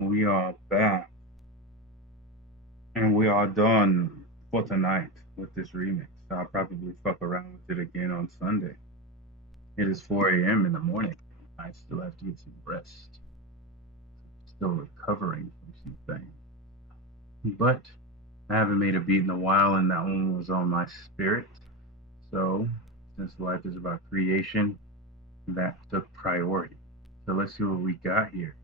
We are back and we are done for tonight with this remix. I'll probably fuck around with it again on Sunday. It is 4 a.m. in the morning. I still have to get some rest. Still recovering from some things. But I haven't made a beat in a while and that one was on my spirit. So, since life is about creation, that took priority. So let's see what we got here.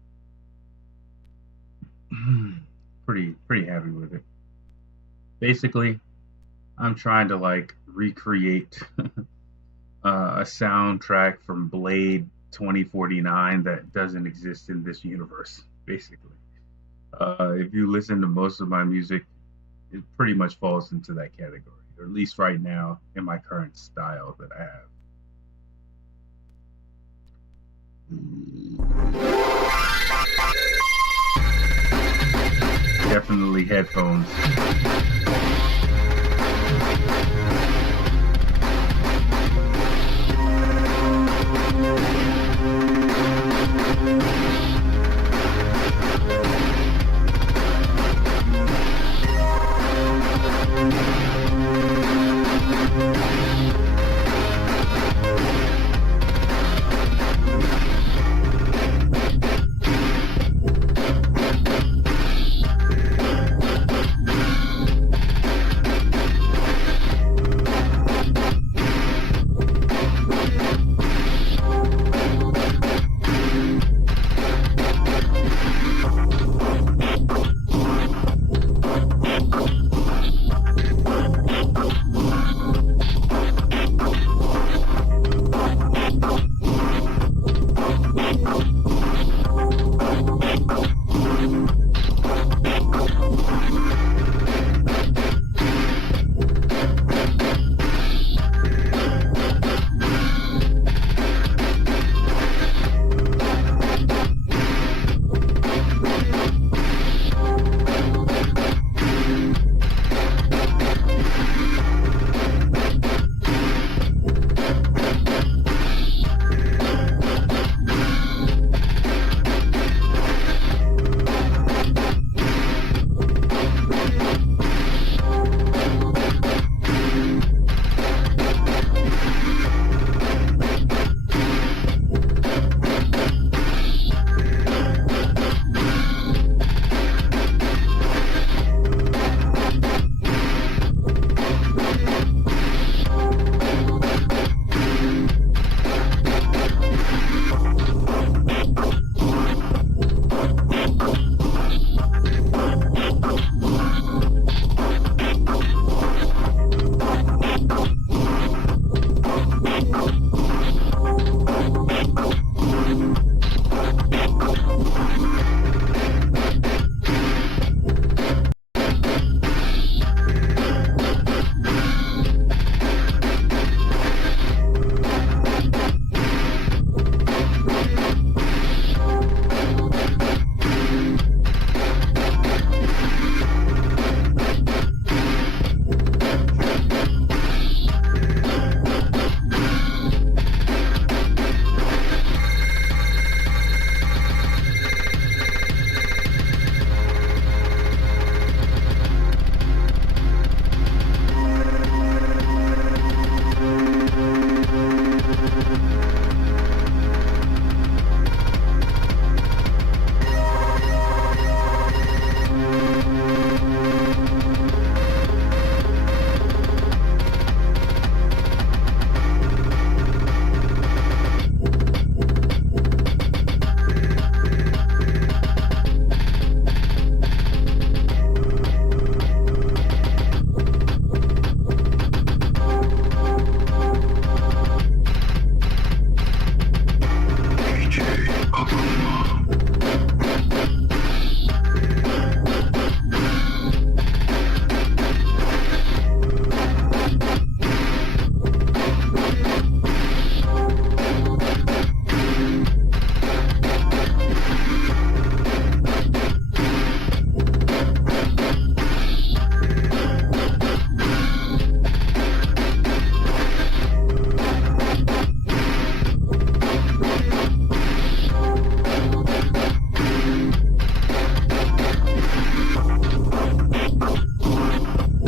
pretty happy with it. Basically, I'm trying to like recreate a soundtrack from Blade 2049 that doesn't exist in this universe. Basically, if you listen to most of my music, it pretty much falls into that category, or at least right now in my current style that I have. Definitely headphones.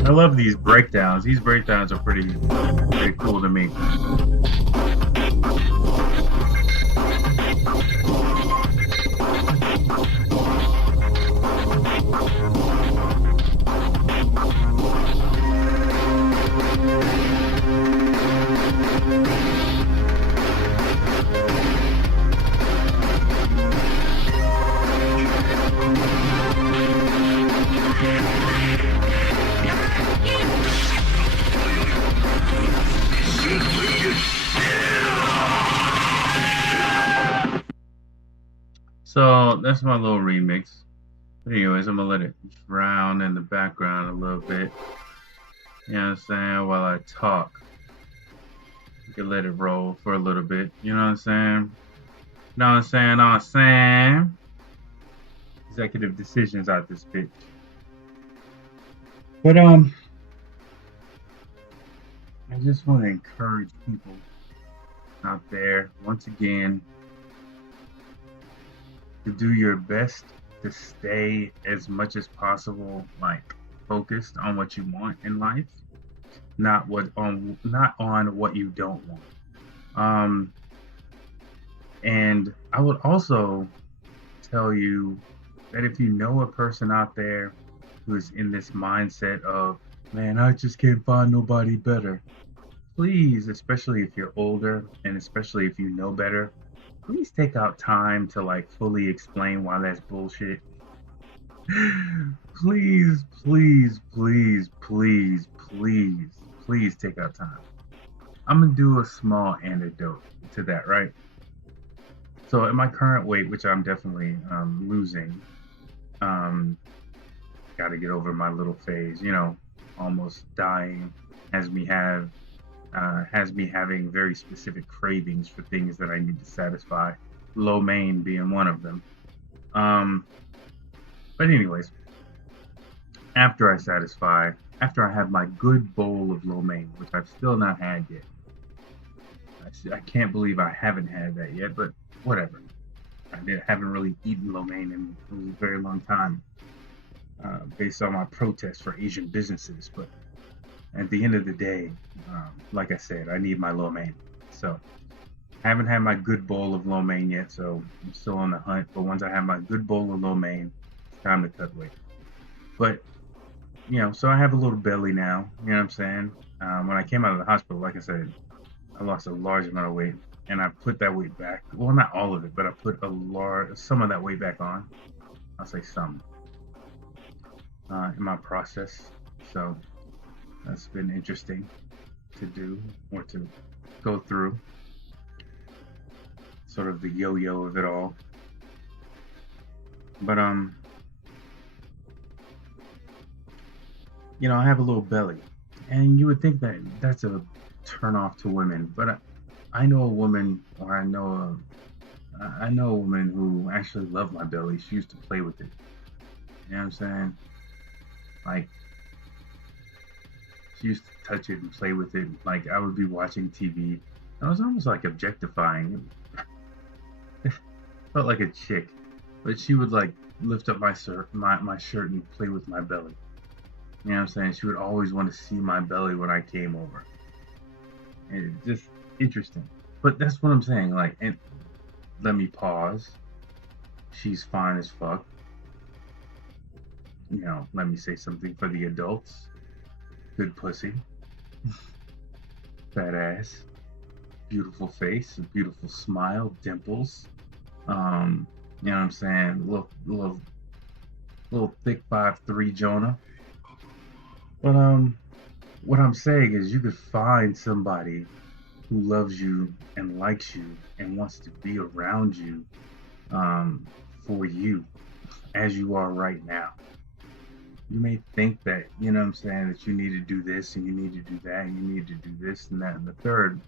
I love these breakdowns. These breakdowns are pretty cool to me. So that's my little remix. But anyways, I'm gonna let it drown in the background a little bit. You know what I'm saying? While I talk. You can let it roll for a little bit. You know what I'm saying? You know what I'm saying? Know what I'm saying? Executive decisions out this bitch. But I just want to encourage people out there once again to do your best to stay as much as possible like focused on what you want in life, not on what you don't want. And I would also tell you that if you know a person out there who is in this mindset of, man, I just can't find nobody better, please, especially if you're older and especially if you know better, please take out time to like fully explain why that's bullshit. Please, please, please, please, please, please take out time. I'm gonna do a small antidote to that, right? So at my current weight, which I'm definitely losing, got to get over my little phase, almost dying, has me having very specific cravings for things that I need to satisfy. Lo mein being one of them. But anyways, after I have my good bowl of lo mein, which I've still not had yet. I can't believe I haven't had that yet, but whatever. Haven't really eaten lo mein in a very long time, based on my protest for Asian businesses. But at the end of the day, like I said, I need my lo mein. So I haven't had my good bowl of lo mein yet, so I'm still on the hunt. But once I have my good bowl of lo mein, it's time to cut weight. But so I have a little belly now. You know what I'm saying? When I came out of the hospital, like I said, I lost a large amount of weight, and I put that weight back. Well, not all of it, but I put some of that weight back on. I'll say some in my process. So that's been interesting to do or to go through. Sort of the yo-yo of it all. But I have a little belly, and you would think that that's a turn off to women, but I know a woman, or I know a woman who actually loved my belly. She used to play with it. You know what I'm saying? Like, she used to touch it and play with it. Like, I would be watching TV. I was almost like objectifying. It felt like a chick, but she would like lift up my shirt and play with my belly. You know what I'm saying? She would always want to see my belly when I came over. And it's just interesting. But that's what I'm saying. Like, and let me pause. She's fine as fuck. Let me say something for the adults. Good pussy. Fat ass. Beautiful face. A beautiful smile. Dimples. You know what I'm saying? Little thick 5'3" Jonah. But what I'm saying is you could find somebody who loves you and likes you and wants to be around you for you as you are right now. You may think that, you know what I'm saying, that you need to do this and you need to do that and you need to do this and that and the third.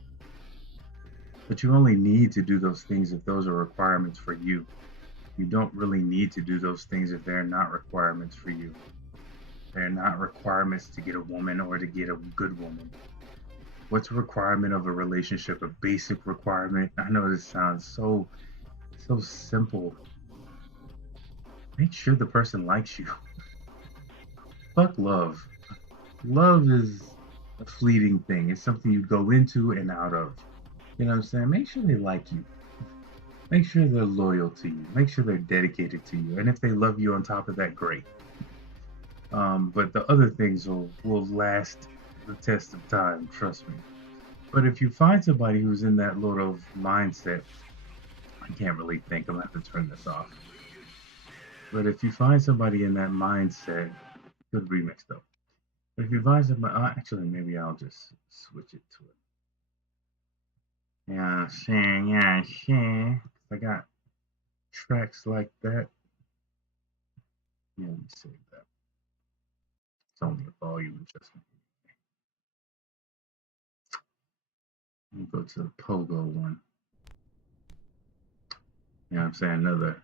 But you only need to do those things if those are requirements for you. You don't really need to do those things if they're not requirements for you. They're not requirements to get a woman or to get a good woman. What's a requirement of a relationship? A basic requirement? I know this sounds so simple. Make sure the person likes you. Fuck love. love is a fleeting thing. It's something you go into and out of. You know what I'm saying? Make sure they like you. Make sure they're loyal to you. Make sure they're dedicated to you. And if they love you on top of that, great. But the other things will last the test of time, trust me. But if you find somebody who's in that sort of mindset, I can't really think, I'm gonna have to turn this off. But if you find somebody in that mindset, good remix though. But if you find somebody, actually, maybe I'll just switch it to it. Yeah, sure. I got tracks like that. Yeah, let me save that. It's only a volume adjustment. Let me go to the Pogo one. You know what I'm saying? Another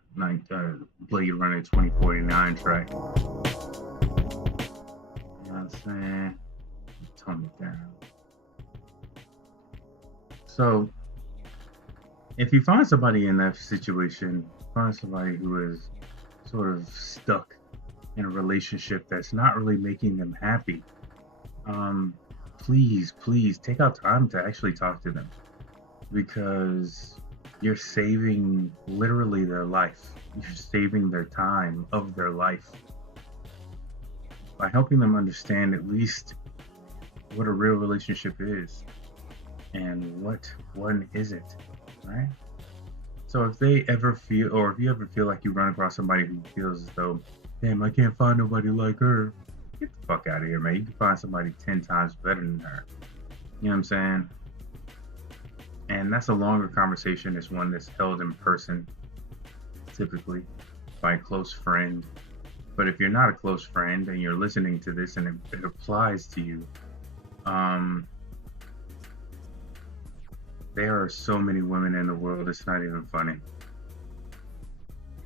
Blade Runner 2049 track. You know what I'm saying? Tone it down. So, if you find somebody in that situation, find somebody who is sort of stuck in a relationship that's not really making them happy, please take out time to actually talk to them, because you're saving literally their life. You're saving their time of their life by helping them understand at least what a real relationship is and what one isn't, right? So if they ever feel, or if you ever feel like you run across somebody who feels as though, damn, I can't find nobody like her, get the fuck out of here, man. You can find somebody 10 times better than her. You know what I'm saying? And that's a longer conversation. It's one that's held in person, typically by a close friend. But if you're not a close friend and you're listening to this and it applies to you, there are so many women in the world, it's not even funny.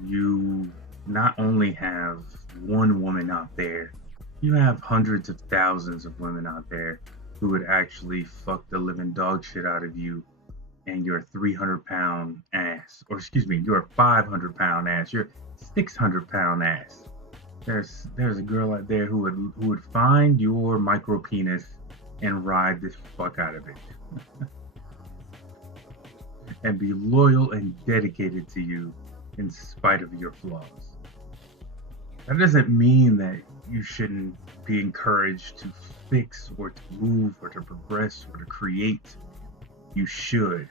You not only have one woman out there, you have hundreds of thousands of women out there who would actually fuck the living dog shit out of you and your 300-pound ass, or excuse me, your 500-pound ass, your 600-pound ass. There's a girl out there who would find your micro penis and ride this fuck out of it. And be loyal and dedicated to you in spite of your flaws. That doesn't mean that you shouldn't be encouraged to fix or to move or to progress or to create. You should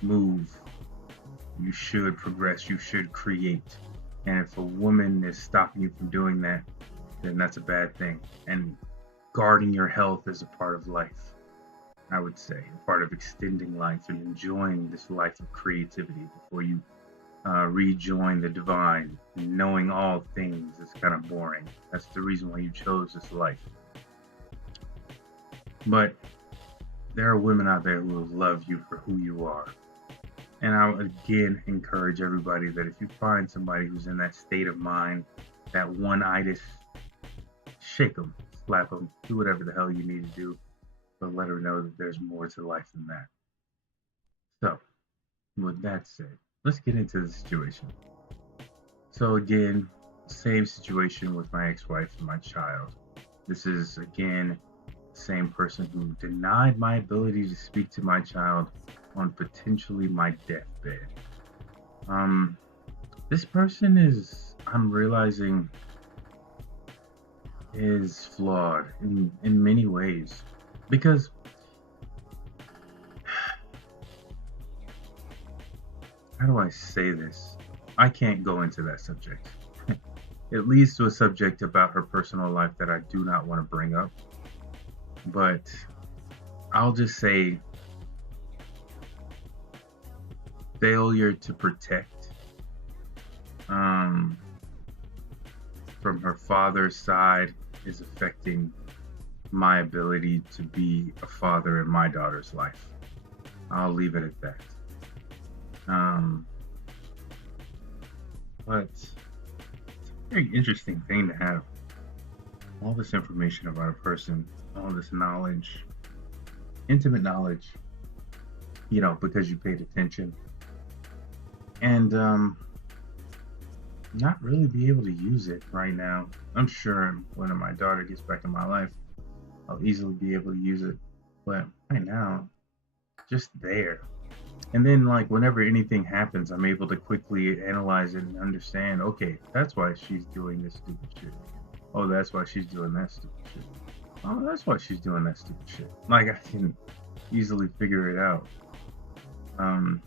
move. You should progress. You should create. And if a woman is stopping you from doing that, then that's a bad thing. And guarding your health is a part of life, I would say, a part of extending life and enjoying this life of creativity before you rejoin the divine. Knowing all things is kind of boring. That's the reason why you chose this life. But there are women out there who will love you for who you are. And I would again encourage everybody that if you find somebody who's in that state of mind, that one-itis, shake them, slap them, do whatever the hell you need to do, but let her know that there's more to life than that. So, with that said, let's get into the situation. So again, same situation with my ex-wife and my child. This is, again, the same person who denied my ability to speak to my child on potentially my deathbed. This person is, I'm realizing, is flawed in many ways. Because how do I say this? I can't go into that subject. It leads to a subject about her personal life that I do not want to bring up. But I'll just say failure to protect from her father's side is affecting my ability to be a father in my daughter's life. I'll leave it at that. But it's a very interesting thing to have all this information about a person, all this knowledge, intimate knowledge, you know, because you paid attention, and not really be able to use it right now. I'm sure when my daughter gets back in my life, I'll easily be able to use it. But right now, just there. And then, like, whenever anything happens, I'm able to quickly analyze it and understand, okay, that's why she's doing this stupid shit. Oh, that's why she's doing that stupid shit. Oh, that's why she's doing that stupid shit. Like, I can easily figure it out. Um,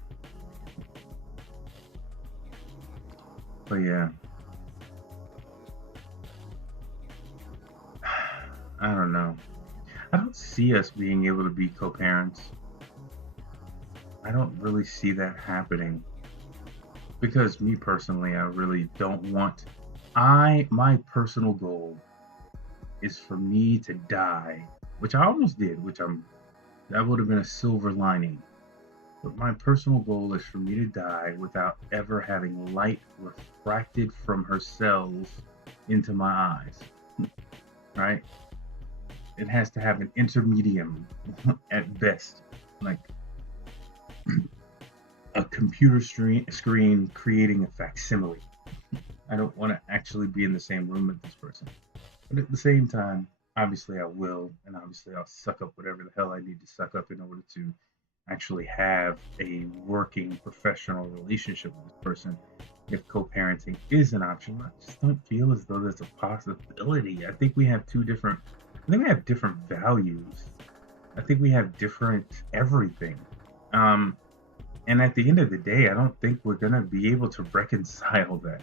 but yeah, I don't know. I don't see us being able to be co-parents. I don't really see that happening because me personally, I really don't want. My personal goal is for me to die, which I almost did, that would have been a silver lining. But my personal goal is for me to die without ever having light refracted from her cells into my eyes. Right? It has to have an intermedium at best, like a computer screen creating a facsimile. I don't want to actually be in the same room with this person. But at the same time, obviously I will, and obviously I'll suck up whatever the hell I need to suck up in order to actually have a working professional relationship with this person. If co-parenting is an option, I just don't feel as though there's a possibility. I think we have different values. I think we have different everything. And at the end of the day, I don't think we're gonna be able to reconcile that.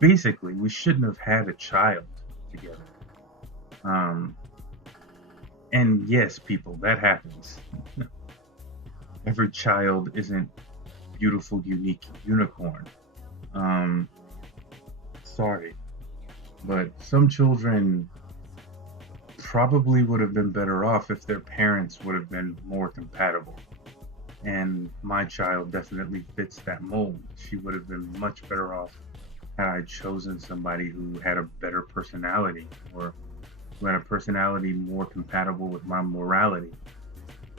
Basically, we shouldn't have had a child together. And yes, people, that happens. Every child isn't beautiful, unique unicorn. Sorry, but some children probably would have been better off if their parents would have been more compatible. And my child definitely fits that mold. She would have been much better off had I chosen somebody who had a better personality or who had a personality more compatible with my morality.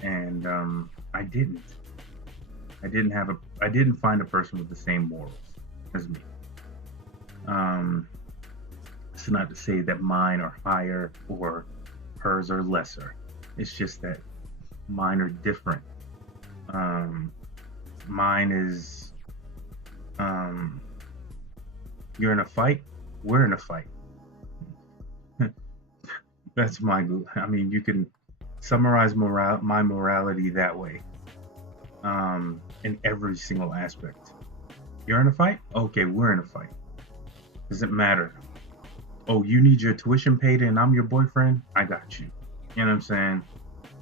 And I didn't. I didn't find a person with the same morals as me. It's not to say that mine are higher or hers are lesser. It's just that mine are different. Mine is, you're in a fight, we're in a fight. That's my goal. I mean, you can summarize my morality that way, in every single aspect. You're in a fight? Okay, we're in a fight. Doesn't matter. Oh, you need your tuition paid and I'm your boyfriend? I got you. You know what I'm saying?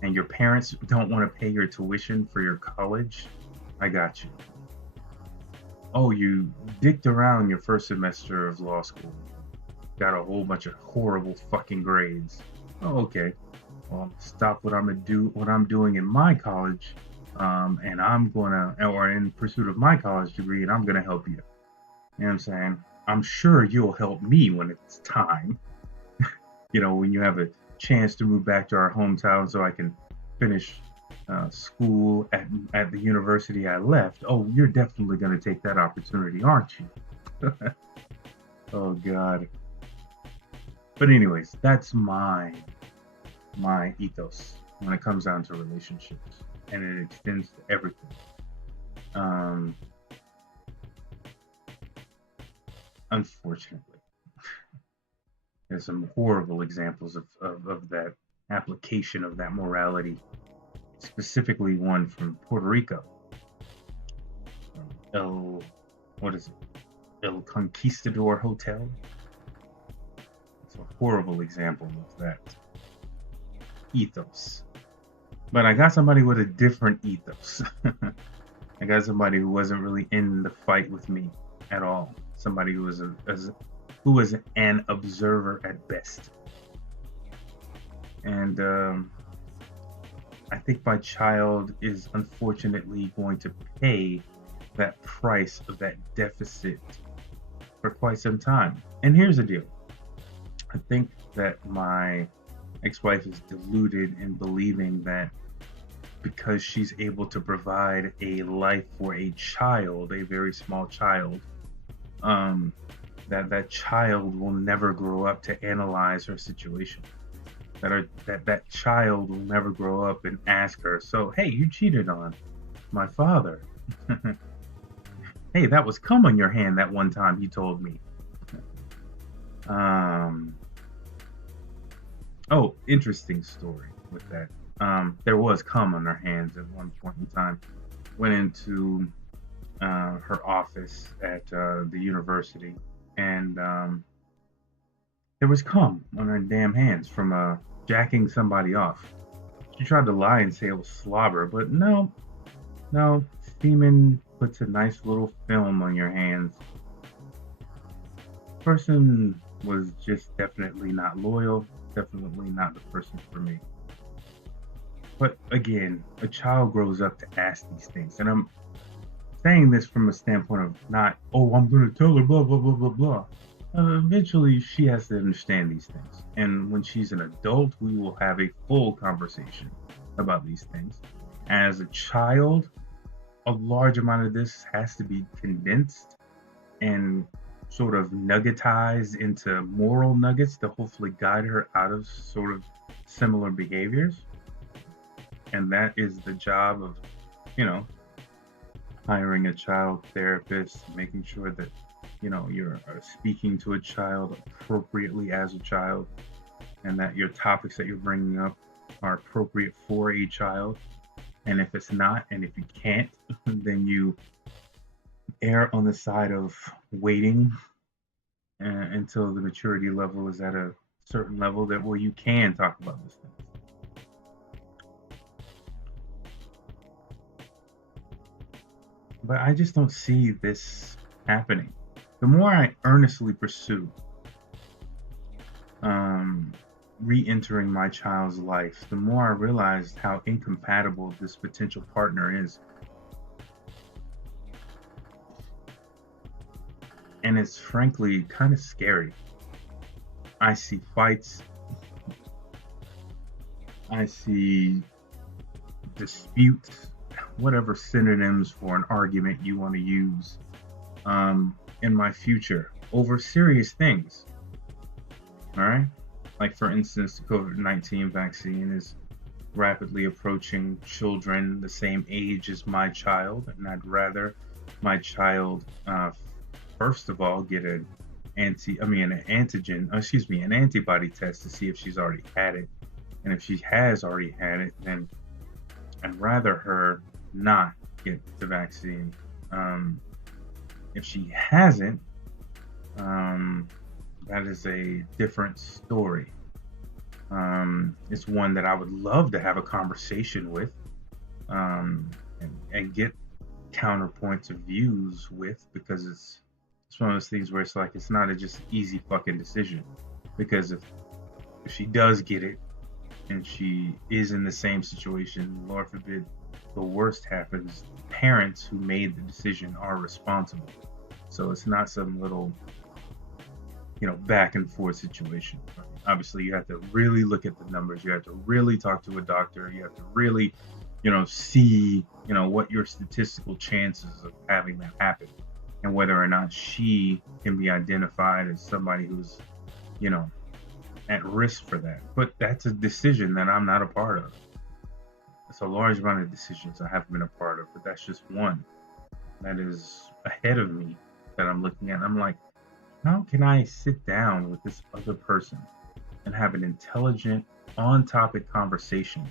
And your parents don't want to pay your tuition for your college? I got you. Oh, you dicked around your first semester of law school. Got a whole bunch of horrible fucking grades. Oh, okay. Well, stop what I'm doing in my college, and or in pursuit of my college degree, and I'm gonna help you. You know what I'm saying? I'm sure you'll help me when it's time. When you have a chance to move back to our hometown so I can finish school at the university I left. Oh, you're definitely going to take that opportunity, aren't you? Oh, God. But anyways, that's my ethos when it comes down to relationships, and it extends to everything. Unfortunately, there's some horrible examples of that application of that morality, specifically one from Puerto Rico. What is it? El Conquistador Hotel. It's a horrible example of that ethos. But I got somebody with a different ethos. I got somebody who wasn't really in the fight with me at all. Somebody who was an observer at best. And I think my child is unfortunately going to pay that price of that deficit for quite some time. And here's the deal. I think that my ex-wife is deluded in believing that because she's able to provide a life for a child, a very small child, that child will never grow up to analyze her situation. that child will never grow up and ask her, so hey, you cheated on my father. Hey, that was cum on your hand that one time he told me. Um, oh, interesting story with that. There was cum on her hands at one point in time. Went into her office at the university, and there was cum on her damn hands from jacking somebody off. She tried to lie and say it was slobber, but no, no, semen puts a nice little film on your hands. Person was just definitely not loyal, definitely not the person for me. But again, a child grows up to ask these things, and I'm saying this from a standpoint of not, oh, I'm going to tell her, blah, blah, blah, blah, blah. Eventually, she has to understand these things. And when she's an adult, we will have a full conversation about these things. As a child, a large amount of this has to be condensed and sort of nuggetized into moral nuggets to hopefully guide her out of sort of similar behaviors. And that is the job of, you know, hiring a child therapist, making sure that, you know, you're speaking to a child appropriately as a child, and that your topics that you're bringing up are appropriate for a child. And if it's not, and if you can't, then you err on the side of waiting until the maturity level is at a certain level that where you can talk about those things. But I just don't see this happening. The more I earnestly pursue re-entering my child's life, the more I realized how incompatible this potential partner is. And it's frankly kind of scary. I see fights. I see disputes, whatever synonyms for an argument you want to use, in my future over serious things. All right? Like, for instance, the COVID-19 vaccine is rapidly approaching children the same age as my child, and I'd rather my child, first of all, get an antibody test to see if she's already had it. And if she has already had it, then I'd rather her not get the vaccine. If she hasn't, that is a different story. It's one that I would love to have a conversation with, and get counterpoints of views with, because it's one of those things where it's like, it's not a just easy fucking decision. Because if she does get it and she is in the same situation, Lord forbid the worst happens, parents who made the decision are responsible. So it's not some little, back and forth situation. Obviously, you have to really look at the numbers. You have to really talk to a doctor. You have to really, see, what your statistical chances of having that happen, and whether or not she can be identified as somebody who's, at risk for that. But that's a decision that I'm not a part of. It's a large amount of decisions I haven't been a part of, but that's just one that is ahead of me that I'm looking at. I'm like, how can I sit down with this other person and have an intelligent, on-topic conversation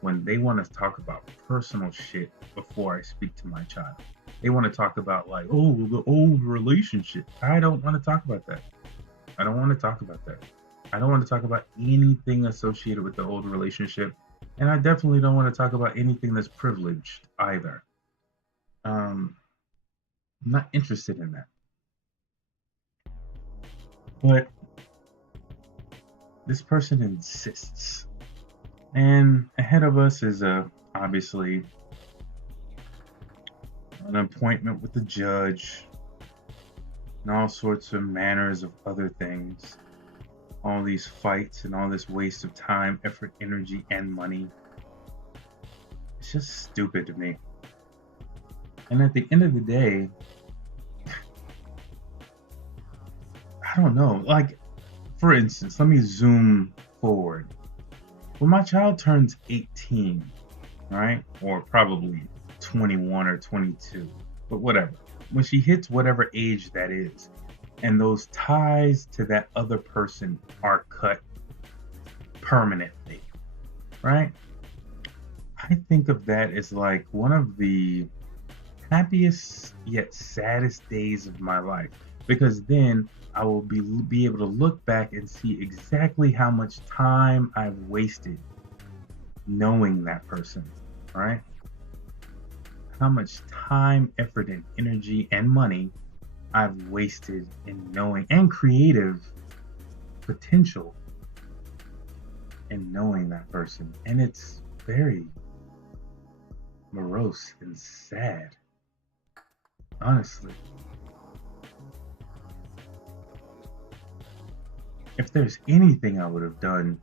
when they want to talk about personal shit before I speak to my child? They want to talk about, like, oh, the old relationship. I don't want to talk about that. I don't want to talk about that. I don't want to talk about anything associated with the old relationship. And I definitely don't want to talk about anything that's privileged either. I'm not interested in that. But this person insists. And ahead of us is obviously an appointment with the judge and all sorts of manners of other things. All these fights and all this waste of time, effort, energy, and money. It's just stupid to me. And at the end of the day, I don't know. Like, for instance, let me zoom forward. when my child turns 18, right? Or probably 21 or 22, but whatever. When she hits whatever age that is, and those ties to that other person are cut permanently, right? I think of that as like one of the happiest yet saddest days of my life, because then I will be able to look back and see exactly how much time I've wasted knowing that person, right? How much time, effort, and energy and money I've wasted in knowing, and creative potential in knowing that person. And it's very morose and sad, honestly. If there's anything I would have done,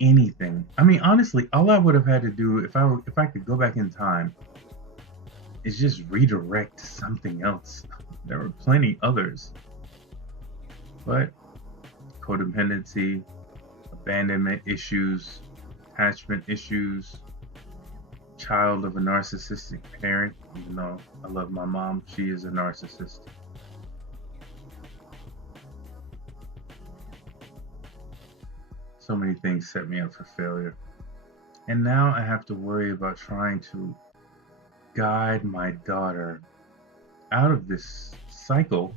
anything. I mean, honestly, all I would have had to do if I could go back in time is just redirect something else. There were plenty others, but codependency, abandonment issues, attachment issues, child of a narcissistic parent. Even though I love my mom, she is a narcissist. So many things set me up for failure. And now I have to worry about trying to guide my daughter out of this cycle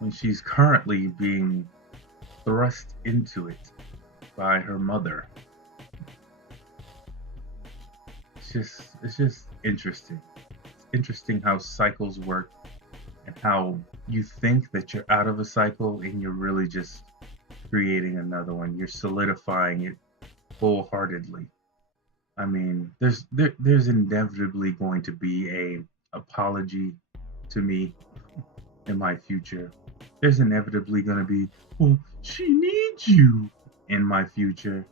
when she's currently being thrust into it by her mother. It's just interesting. It's interesting how cycles work and how you think that you're out of a cycle and you're really just creating another one. You're solidifying it wholeheartedly. I mean, there's inevitably going to be a apology to me in my future. There's inevitably going to be, well, she needs you in my future.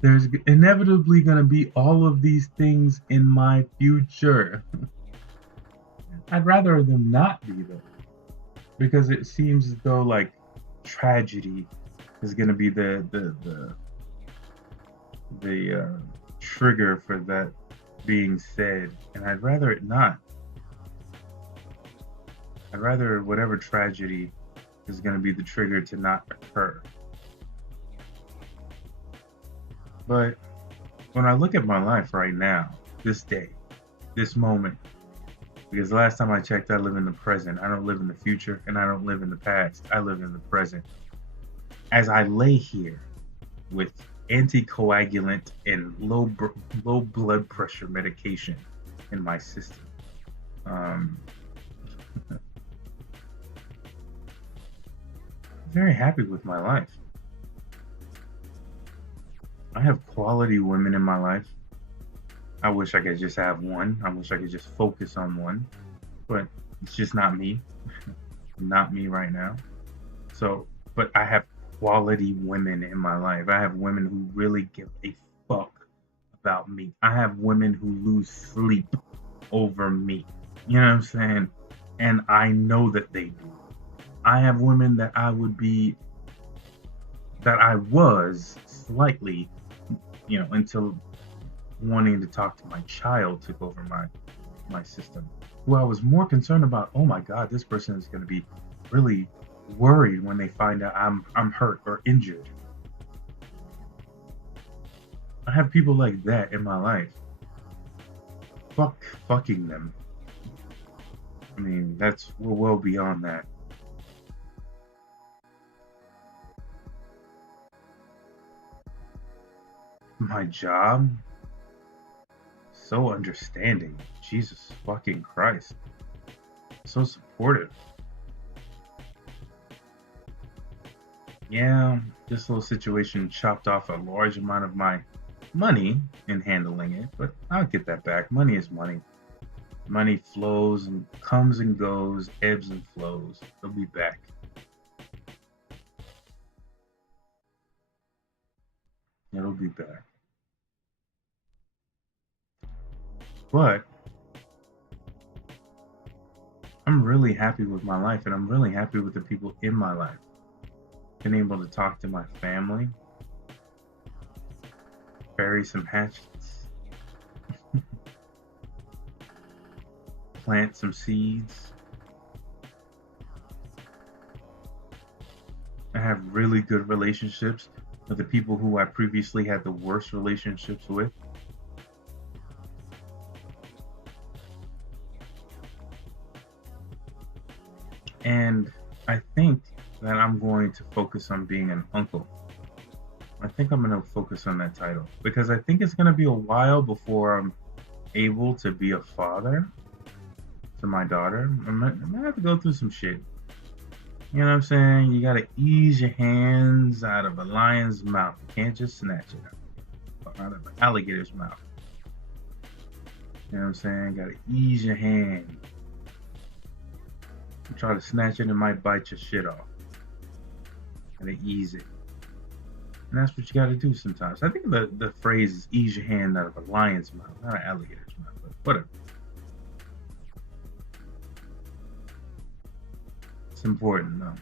There's inevitably going to be all of these things in my future. I'd rather them not be though, because it seems as though like tragedy is going to be the trigger for that being said, and I'd rather it not. I'd rather whatever tragedy is going to be the trigger to not occur. But when I look at my life right now, this day, this moment, because last time I checked, I live in the present. I don't live in the future, and I don't live in the past. I live in the present. As I lay here with anticoagulant and low blood pressure medication in my system, very happy with my life. I have quality women in my life. I wish I could just have one. I wish I could just focus on one, but it's just not me. Not me right now. So, but I have quality women in my life. I have women who really give a fuck about me. I have women who lose sleep over me. You know what I'm saying? And I know that they do. I have women that I was slightly, until wanting to talk to my child took over my system. Who I was more concerned about, oh my God, this person is going to be really worried when they find out I'm hurt or injured. I have people like that in my life. Fucking them. I mean, we're well beyond that. My job, so understanding. Jesus fucking Christ. So supportive. Yeah, this little situation chopped off a large amount of my money in handling it, but I'll get that back. Money is money. Money flows and comes and goes, ebbs and flows. They'll be back. It'll be back. But I'm really happy with my life, and I'm really happy with the people in my life. Been able to talk to my family. bury some hatchets, plant some seeds. I have really good relationships with the people who I previously had the worst relationships with. And I think that I'm going to focus on being an uncle. I think I'm going to focus on that title because I think it's going to be a while before I'm able to be a father to my daughter. I'm gonna have to go through some shit. You know what I'm saying? You gotta ease your hands out of a lion's mouth. You can't just snatch it out of an alligator's mouth. You know what I'm saying? Gotta ease your hand. You try to snatch it, it might bite your shit off. Gotta ease it. And that's what you gotta do sometimes. I think the phrase is ease your hand out of a lion's mouth, not an alligator's mouth, but whatever. It's important though.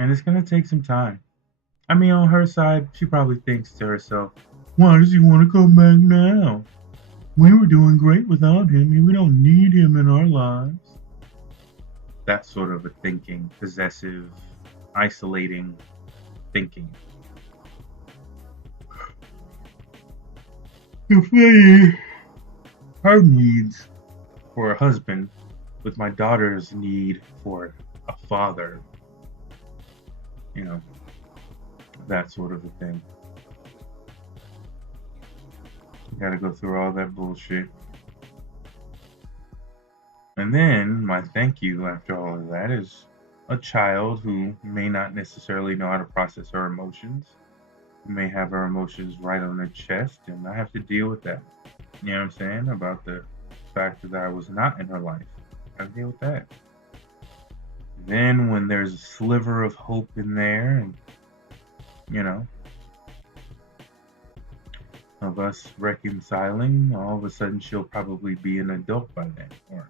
And it's gonna take some time. I mean, on her side, she probably thinks to herself, why does he want to come back now? We were doing great without him, and we don't need him in our lives. That sort of a thinking, possessive, isolating thinking. Conflating her needs for a husband with my daughter's need for a father. You know, that sort of a thing. You gotta go through all that bullshit. And then my thank you after all of that is a child who may not necessarily know how to process her emotions, may have her emotions right on her chest, and I have to deal with that. You know what I'm saying? About the fact that I was not in her life. I have to deal with that. Then when there's a sliver of hope in there, and you know, of us reconciling, all of a sudden she'll probably be an adult by then, or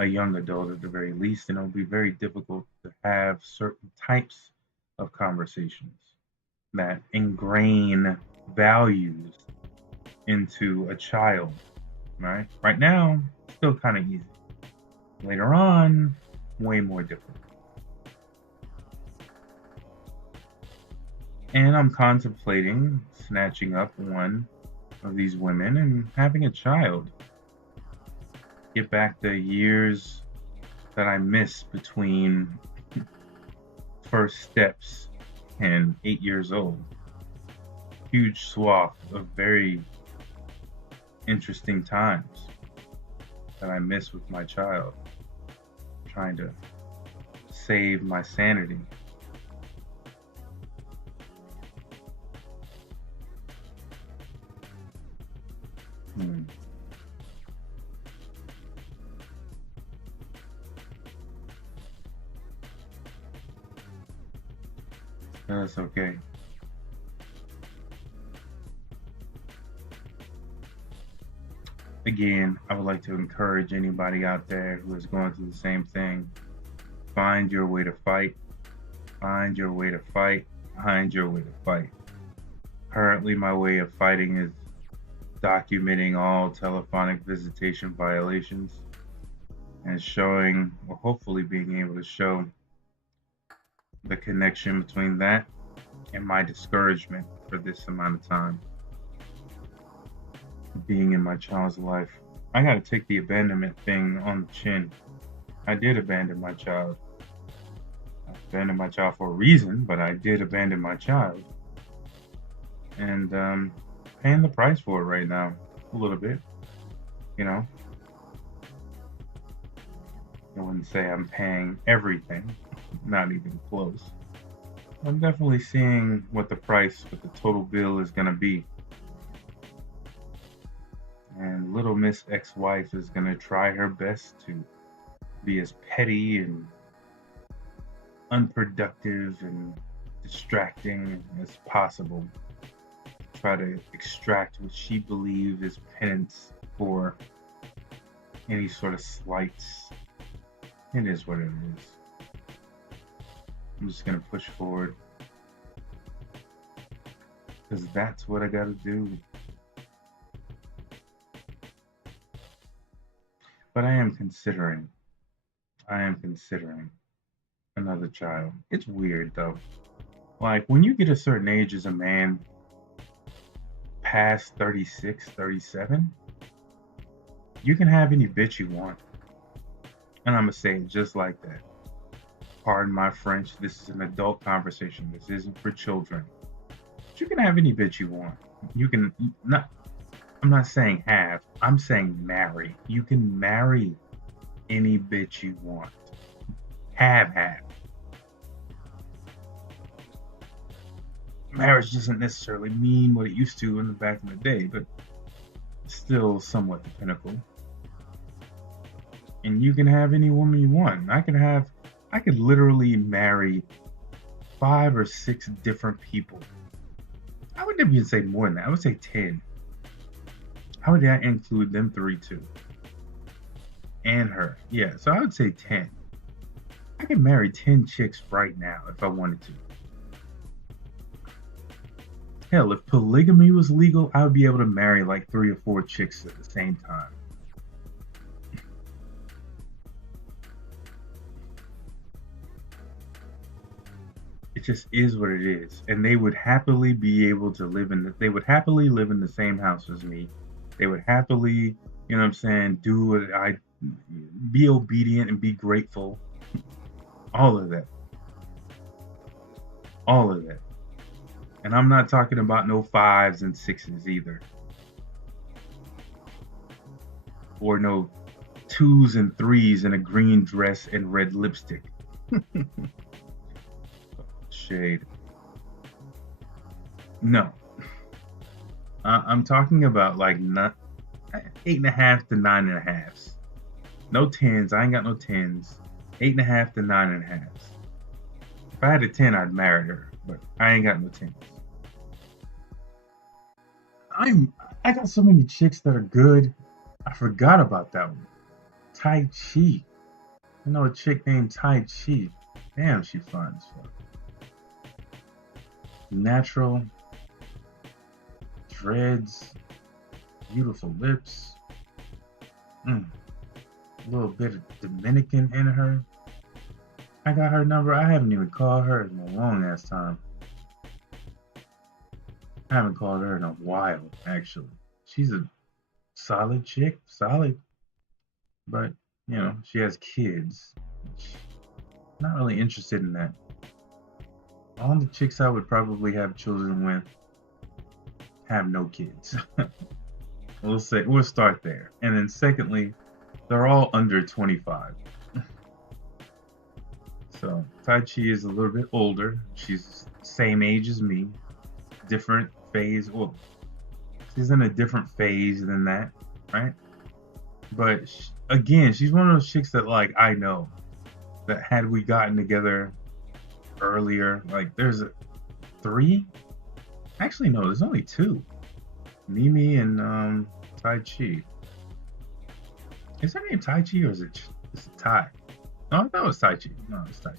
a young adult at the very least, and it'll be very difficult to have certain types of conversations that ingrain values into a child, right? Right now, still kind of easy. Later on, way more difficult. And I'm contemplating snatching up one of these women and having a child. Get back the years that I missed between first steps and 8 years old. Huge swath of very interesting times that I miss with my child. Trying to save my sanity. That's okay. Again, I would like to encourage anybody out there who is going through the same thing. Find your way to fight. Find your way to fight. Find your way to fight. Currently, my way of fighting is documenting all telephonic visitation violations and showing, or hopefully being able to show, the connection between that and my discouragement for this amount of time being in my child's life. I gotta take the abandonment thing on the chin. I did abandon my child. I abandoned my child for a reason, but I did abandon my child. And paying the price for it right now, a little bit, you know. I wouldn't say I'm paying everything, not even close. I'm definitely seeing what the price, what the total bill is gonna be. And little Miss Ex-Wife is gonna try her best to be as petty and unproductive and distracting as possible. Try to extract what she believes is penance for any sort of slights. It is what it is. I'm just gonna push forward. because that's what I gotta do. But I am considering another child. It's weird though. Like when you get a certain age as a man, past 36, 37, you can have any bitch you want. And I'm gonna say it just like that. Pardon my French, this is an adult conversation. This isn't for children. But you can have any bitch you want. You can not I'm not saying have, I'm saying marry. You can marry any bitch you want. Have. Marriage doesn't necessarily mean what it used to in the back in the day, but still somewhat the pinnacle. And you can have any woman you want. I could literally marry 5 or 6 different people. I would never even say more than that. I would say 10. How would that include them 3 too? And her. Yeah, so I would say 10. I could marry 10 chicks right now if I wanted to. Hell, if polygamy was legal, I would be able to marry like 3 or 4 chicks at the same time. It just is what it is. And they would happily be able to they would happily live in the same house as me. They would happily, you know what I'm saying, do what I be obedient and be grateful. All of that. All of that. And I'm not talking about no 5s and 6s either. Or no 2s and 3s in a green dress and red lipstick. Shade. No. I'm talking about like not 8.5 to 9.5s. No 10s. I ain't got no 10s. 8.5 to 9.5s. If I had a 10, I'd marry her, but I ain't got no 10s. I got so many chicks that are good. I forgot about that one. Tai Chi. I know a chick named Tai Chi. Damn, she fine as fuck. Natural, dreads, beautiful lips. A little bit of Dominican in her. I got her number. I haven't even called her in a long ass time. I haven't called her in a while, actually. She's a solid chick, solid. But, you know, she has kids. Not really interested in that. All the chicks I would probably have children with have no kids. We'll start there. And then secondly, they're all under 25. So Tai Chi is a little bit older. She's same age as me. Different phase. Well, she's in a different phase than that, right? But again, she's one of those chicks that like I know that had we gotten together earlier, like there's 3. Actually, no, there's only 2. Mimi and Tai Chi. Is her name Tai Chi or is it Tai? No, I thought it was Tai Chi. No, it's Tai Chi.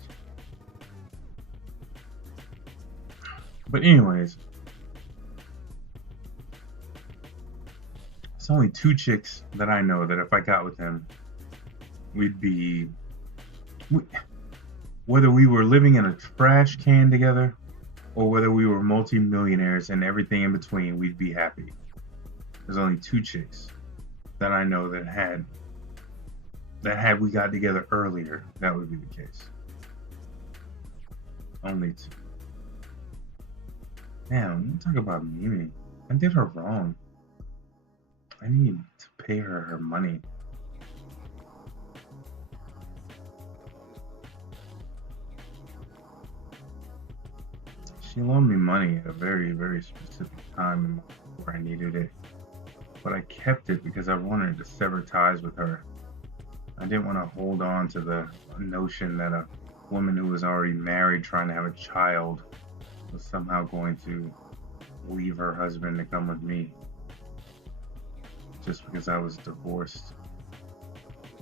But anyways, it's only 2 chicks that I know that if I got with them, whether we were living in a trash can together or whether we were multi-millionaires and everything in between, we'd be happy. There's only 2 chicks that I know that had we got together earlier, that would be the case. Only 2. Damn, talk about Mimi. I did her wrong. I need to pay her money. She loaned me money at a very, very specific time where I needed it. But I kept it because I wanted to sever ties with her. I didn't want to hold on to the notion that a woman who was already married trying to have a child was somehow going to leave her husband to come with me just because I was divorced.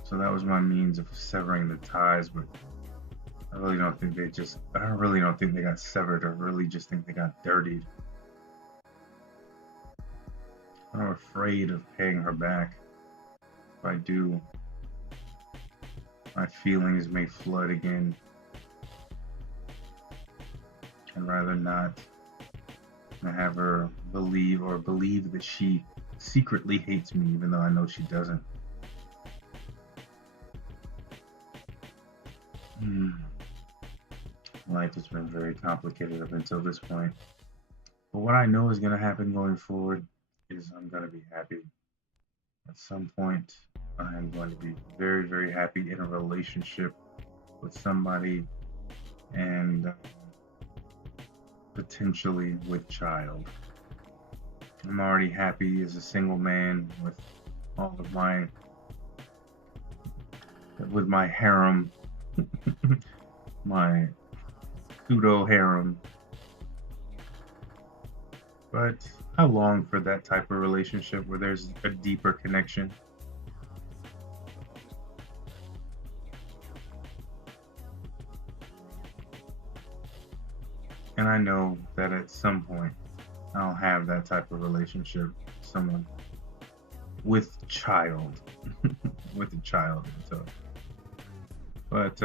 So that was my means of severing the ties, but I really don't think they got severed. I really just think they got dirtied. I'm afraid of paying her back. If I do, my feelings may flood again. I'd rather not have her believe that she secretly hates me, even though I know she doesn't. Life has been very complicated up until this point. But what I know is going to happen going forward is I'm going to be happy. At some point, I am going to be very, very happy in a relationship with somebody and potentially with child. I'm already happy as a single man with all of my harem, my pseudo harem. But I long for that type of relationship where there's a deeper connection. And I know that at some point I'll have that type of relationship, someone with child, with a child. So, but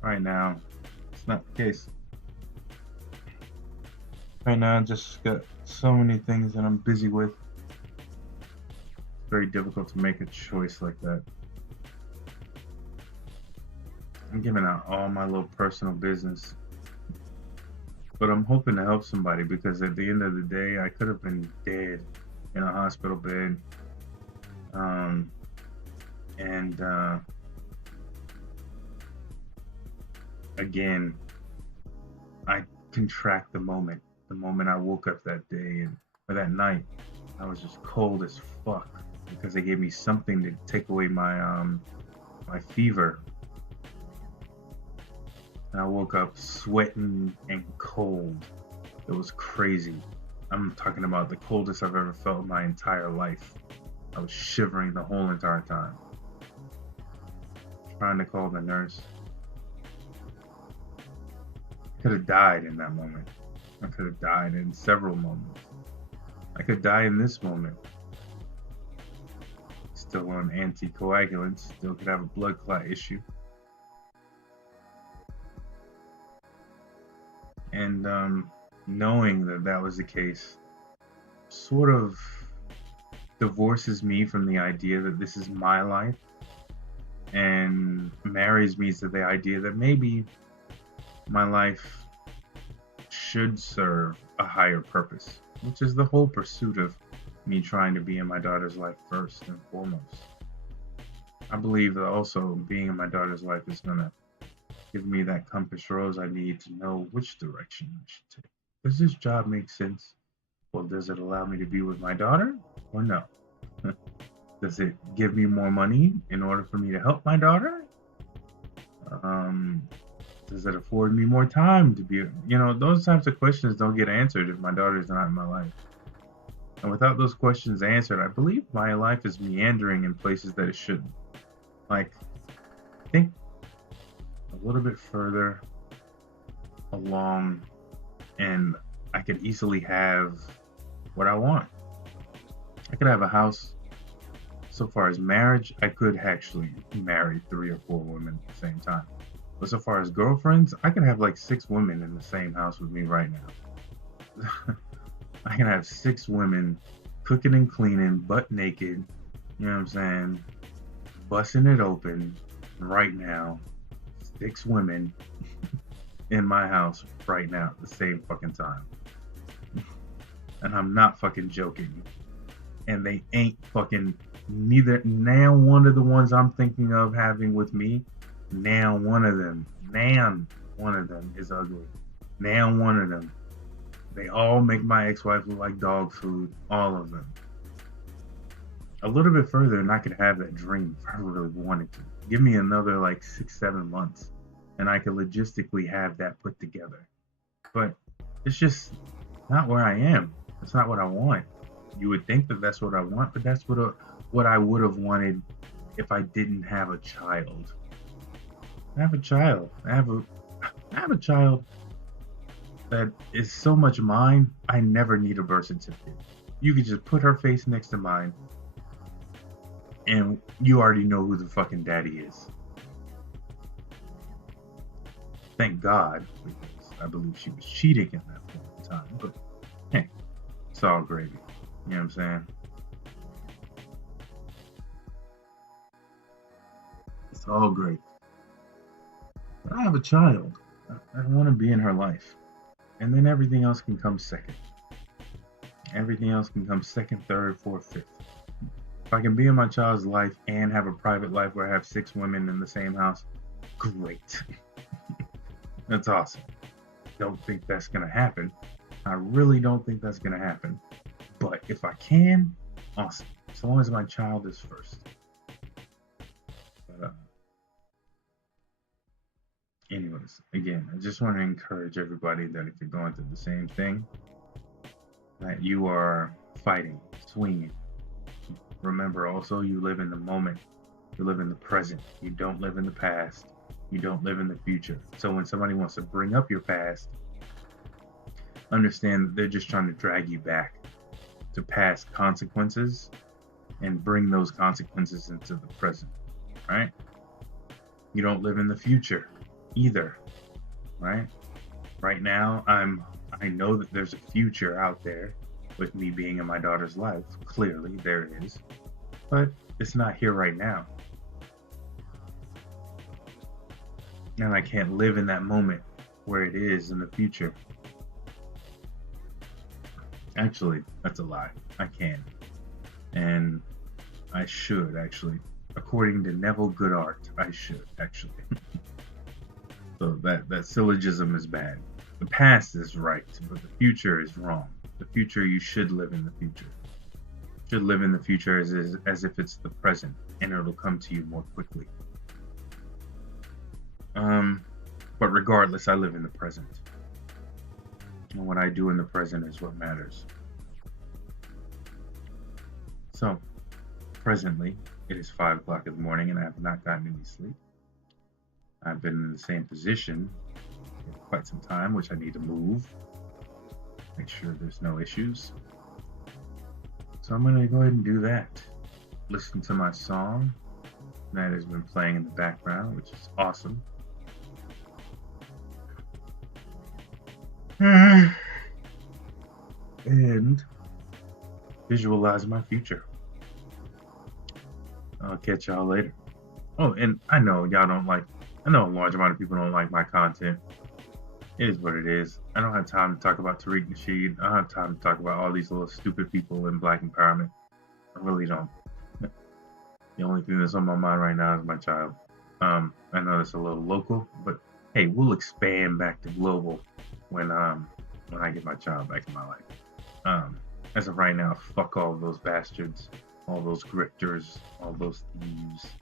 right now, it's not the case. Right now, I just got so many things that I'm busy with. It's very difficult to make a choice like that. I'm giving out all my little personal business, but I'm hoping to help somebody because at the end of the day, I could have been dead in a hospital bed. And again, I contract the moment. The moment I woke up that day or that night, I was just cold as fuck because they gave me something to take away my my fever. And I woke up sweating and cold. It was crazy. I'm talking about the coldest I've ever felt in my entire life. I was shivering the whole entire time. Trying to call the nurse. I could have died in that moment. I could have died in several moments. I could die in this moment. Still on anticoagulants. Still could have a blood clot issue. And knowing that that was the case sort of divorces me from the idea that this is my life and marries me to the idea that maybe my life should serve a higher purpose, which is the whole pursuit of me trying to be in my daughter's life first and foremost. I believe that also being in my daughter's life is going to give me that compass rose I need to know which direction I should take. Does this job make sense? Well, does it allow me to be with my daughter or no? Does it give me more money in order for me to help my daughter? Does it afford me more time to be, those types of questions don't get answered if my daughter is not in my life. And without those questions answered, I believe my life is meandering in places that it shouldn't. Like, think a little bit further along and I could easily have what I want. I could have a house. So far as marriage, I could actually marry 3 or 4 women at the same time. But so far as girlfriends, I could have like 6 women in the same house with me right now. I can have 6 women cooking and cleaning, butt naked, you know what I'm saying? Busting it open right now. 6 women in my house right now at the same fucking time. And I'm not fucking joking. And they ain't fucking neither. Now one of the ones I'm thinking of having with me, now one of them is ugly. Now one of them. They all make my ex-wife look like dog food. All of them. A little bit further and I could have that dream if I really wanted to. Give me another like 6-7 months and I could logistically have that put together. But it's just not where I am. It's not what I want. You would think that that's what I want, but that's what I would have wanted if I didn't have a child. I have a child. I have a child that is so much mine. I never need a birth certificate. You could just put her face next to mine, and you already know who the fucking daddy is. Thank God, because I believe she was cheating at that point in time. But hey, it's all gravy. You know what I'm saying? It's all great. But I have a child. I want to be in her life. And then everything else can come second. Everything else can come second, third, fourth, fifth. If I can be in my child's life and have a private life where I have 6 women in the same house, great. That's awesome. Don't think that's going to happen. I really don't think that's going to happen. But if I can, awesome. As long as my child is first. But, anyways, again, I just want to encourage everybody that if you're going through the same thing, that you are fighting, swinging. Remember also, you live in the moment. You live in the present. You don't live in the past. You don't live in the future. So when somebody wants to bring up your past, understand that they're just trying to drag you back to past consequences and bring those consequences into the present, right? You don't live in the future either, right? Right now, I know that there's a future out there with me being in my daughter's life. Clearly, there is. But it's not here right now. And I can't live in that moment where it is in the future. Actually, that's a lie. I can. And I should, actually. According to Neville Goodart, I should, actually. So that syllogism is bad. The past is right, but the future is wrong. The future, you should live in the future. You should live in the future as if it's the present, and it'll come to you more quickly. But regardless, I live in the present. And what I do in the present is what matters. So, presently, it is 5 o'clock in the morning and I have not gotten any sleep. I've been in the same position for quite some time, which I need to move. Make sure there's no issues. So I'm going to go ahead and do that. Listen to my song that has been playing in the background, which is awesome. And visualize my future. I'll catch y'all later. Oh, and I know y'all don't like, I know a large amount of people don't like my content. It is what it is. I don't have time to talk about Tariq Nasheed. I don't have time to talk about all these little stupid people in Black empowerment. I really don't. The only thing that's on my mind right now is my child. I know that's a little local, but hey, we'll expand back to global when I get my child back in my life. As of right now, fuck all of those bastards, all those grifters, all those thieves.